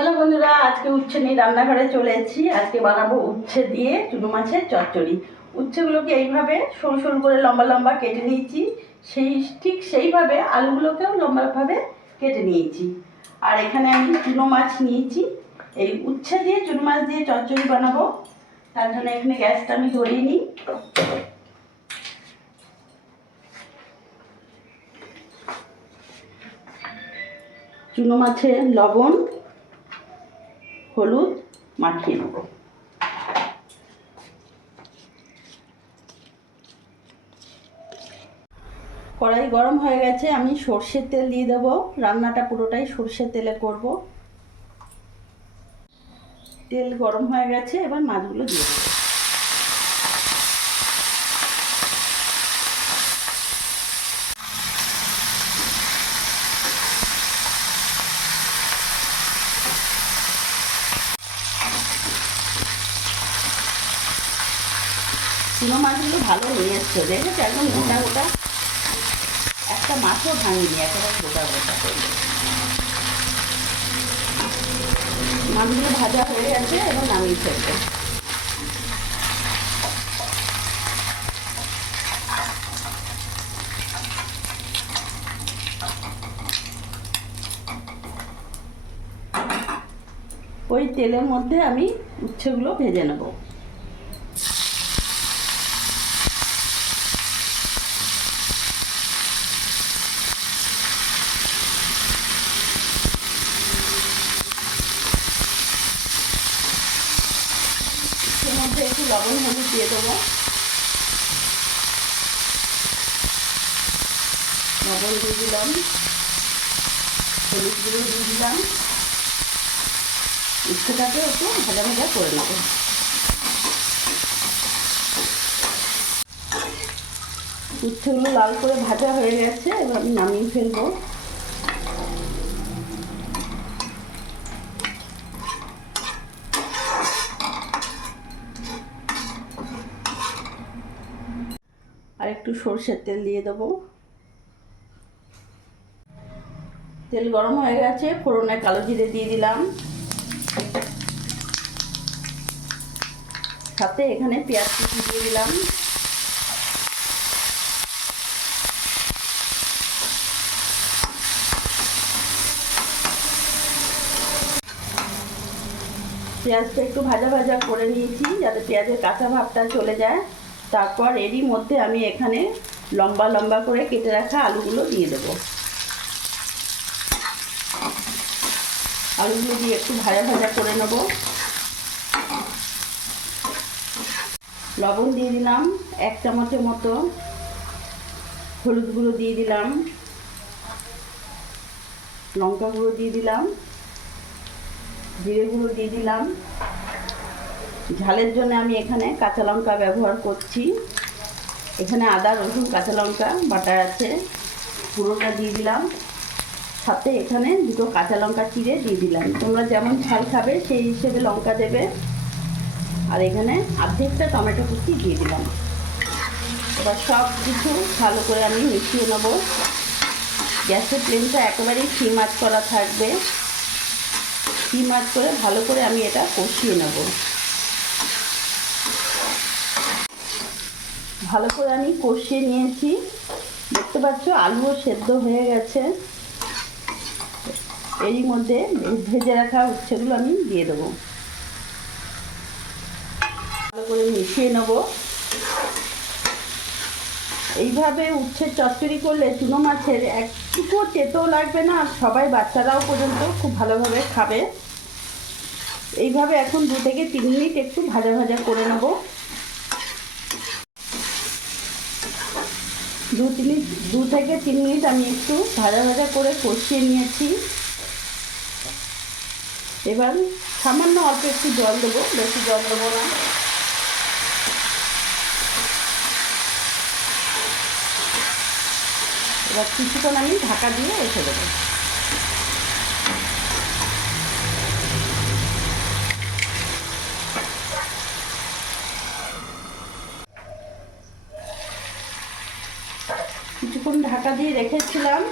Hello বন্ধুরা, আজকে উচ্ছে নিয়ে রান্নাঘরে চলে এসেছি। আজকে বানাবো উচ্ছে দিয়ে চুনো মাছের চচ্চড়ি। উচ্ছেগুলোকে এইভাবে সরু সরু করে লম্বা লম্বা কেটে নিয়েছি, ঠিক সেইভাবে আলুগুলোকেও লম্বাভাবে কেটে নিয়েছি। আর এখানে আমি চুনো মাছ নিয়েছি। এই উচ্ছে দিয়ে চুনো মাছ দিয়ে চচ্চড়ি বানাবো, তার জন্য এখানে গ্যাসটা আমি ধরিয়ে নিই। চুনো মাছে লবণ হলুদ মাখিয়ে নেব। কড়াই গরম হয়ে গেছে, আমি সর্ষের তেল দিয়ে দেব। রান্নাটা পুরোটাই সর্ষের তেলে করব। তেল গরম হয়ে গেছে, এবার মাছগুলো দিয়ে দেব। চুনো মাছগুলো ভালো নিয়ে এসছে, দেখেছো একদম গোটা গোটা, একটা মাছও ভাঙিনি, একেবারে গোটা গোটা। মাছগুলো ভাজা হয়ে গেছে, এবার নামিয়ে ফেলবো। ওই তেলের মধ্যে আমি উচ্ছেগুলো ভেজে নেব। এর মধ্যে একটু লবণ হলুদ দিয়ে দেবো। লবণ দিয়ে দিলাম, হলুদ গুঁড়ো দিয়ে দিলাম। উচ্ছেটাকে একটু ভাজা ভাজা করে নেব। উচ্ছেগুলো লাল করে ভাজা হয়ে গেছে, এবার আমি নামিয়ে ফেলবো। আর একটু সরষের তেল দিয়ে দেবো। তেল গরম হয়ে গেছে, ফোড়নে কালো জিরে দিয়ে দিলাম। সাথে এখানে পেঁয়াজ কুচি দিয়ে দিলাম। পেঁয়াজটা একটু ভাজা ভাজা করে নিয়েছি, যাতে পেঁয়াজের কাঁচা ভাবটা চলে যায়। তারপর এরই মধ্যে আমি এখানে লম্বা লম্বা করে কেটে রাখা আলুগুলো দিয়ে দেবো। আলুগুলো দিয়ে একটু ভাজা ভাজা করে নেব। লবণ দিয়ে দিলাম 1 চামচের মতো, হলুদ গুঁড়ো দিয়ে দিলাম, লঙ্কা গুঁড়ো দিয়ে দিলাম, জিরে গুঁড়ো দিয়ে দিলাম। ঝালের জন্য আমি এখানে কাঁচা লঙ্কা ব্যবহার করছি। এখানে আদা রসুন কাঁচা লঙ্কা বাটা আছে, পুরোটা দিয়ে দিলাম। সাথে এখানে 2 কাঁচা লঙ্কা চিড়ে দিয়ে দিলাম। তোমরা যেমন ঝাল খাবে সেই হিসেবে লঙ্কা দেবে। আর এখানে অর্ধেকটা টমেটো কুচি দিয়ে দিলাম। এবার সব কিছু ভালো করে আমি মিশিয়ে নেব। গ্যাসের ফ্লেমটা একেবারেই সিম আঁচ করা থাকবে। সিম আঁচ করে ভালো করে আমি এটা কষিয়ে নেব। ভালো করে আমি কষিয়ে নিয়েছি, দেখতে পাচ্ছ আলুও সেদ্ধ হয়ে গেছে। এরই মধ্যে ভেজে রাখা উচ্ছেগুলো আমি দিয়ে দেবো। ভালো করে মিশিয়ে নেব। এইভাবে উচ্ছের চচ্চড়ি করলে চুনো মাছের একটুকুও তেতো লাগবে না, আর সবাই বাচ্চারাও পর্যন্ত খুব ভালোভাবে খাবে। এইভাবে এখন 2 থেকে 3 মিনিট একটু ভাজা ভাজা করে নেব। 2 থেকে 3 মিনিট আমি একটু ভাজা ভাজা করে কষিয়ে নিয়েছি। এবার সামান্য অল্প একটু জল দেবো, বেশি জল দেবো না। এবার কিছুক্ষণ আমি ঢাকা দিয়ে রেখে দেবো। কিছুক্ষণ ঢাকা দিয়ে রেখেছিলাম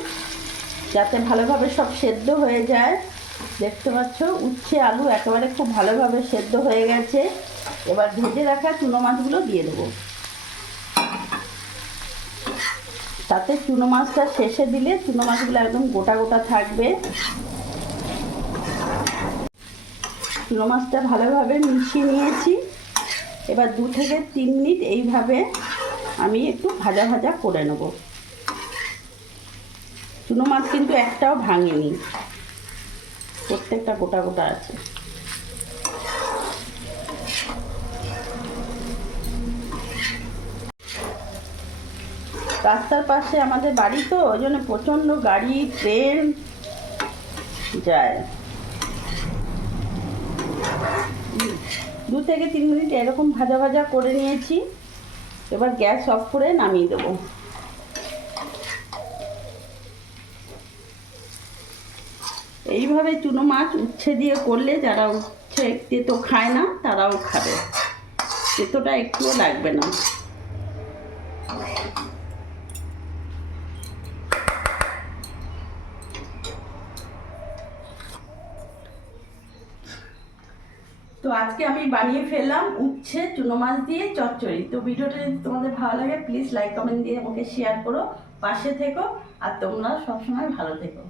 যাতে ভালোভাবে সব সেদ্ধ হয়ে যায়। দেখতে পাচ্ছ উচ্ছে আলু একেবারে খুব ভালোভাবে সেদ্ধ হয়ে গেছে। এবার ভেজে রাখা চুনো মাছগুলো দিয়ে দেবো। তাতে চুনো মাছটা শেষে দিলে চুনো মাছগুলো একদম গোটা গোটা থাকবে। চুনো মাছটা ভালোভাবে মিশিয়ে নিয়েছি। এবার 2 থেকে 3 মিনিট এইভাবে আমি একটু ভাজা ভাজা করে নেব। চুনো মাছ কিন্তু একটাও ভাঙেনি, প্রত্যেকটা গোটা গোটা আছে। রাস্তার পাশে আমাদের বাড়ি তো, ওই জন্য প্রচণ্ড গাড়ি ট্রেন যায়। 2 থেকে 3 মিনিট এরকম ভাজা ভাজা করে নিয়েছি। এবার গ্যাস অফ করে নামিয়ে দেবো। এইভাবে চুনো মাছ উচ্ছে দিয়ে করলে যারা উচ্ছে তেতো খায় না তারাও খাবে, তেতোটা একটুও লাগবে না। তো আজকে আমি বানিয়ে ফেললাম উচ্ছে চুনো মাছ দিয়ে চচ্চড়ি। তো ভিডিওটা যদি তোমাদের ভালো লাগে প্লিজ লাইক কমেন্ট দিয়ে আমাকে শেয়ার করো, পাশে থেকো, আর তোমরা সবসময় ভালো থেকো।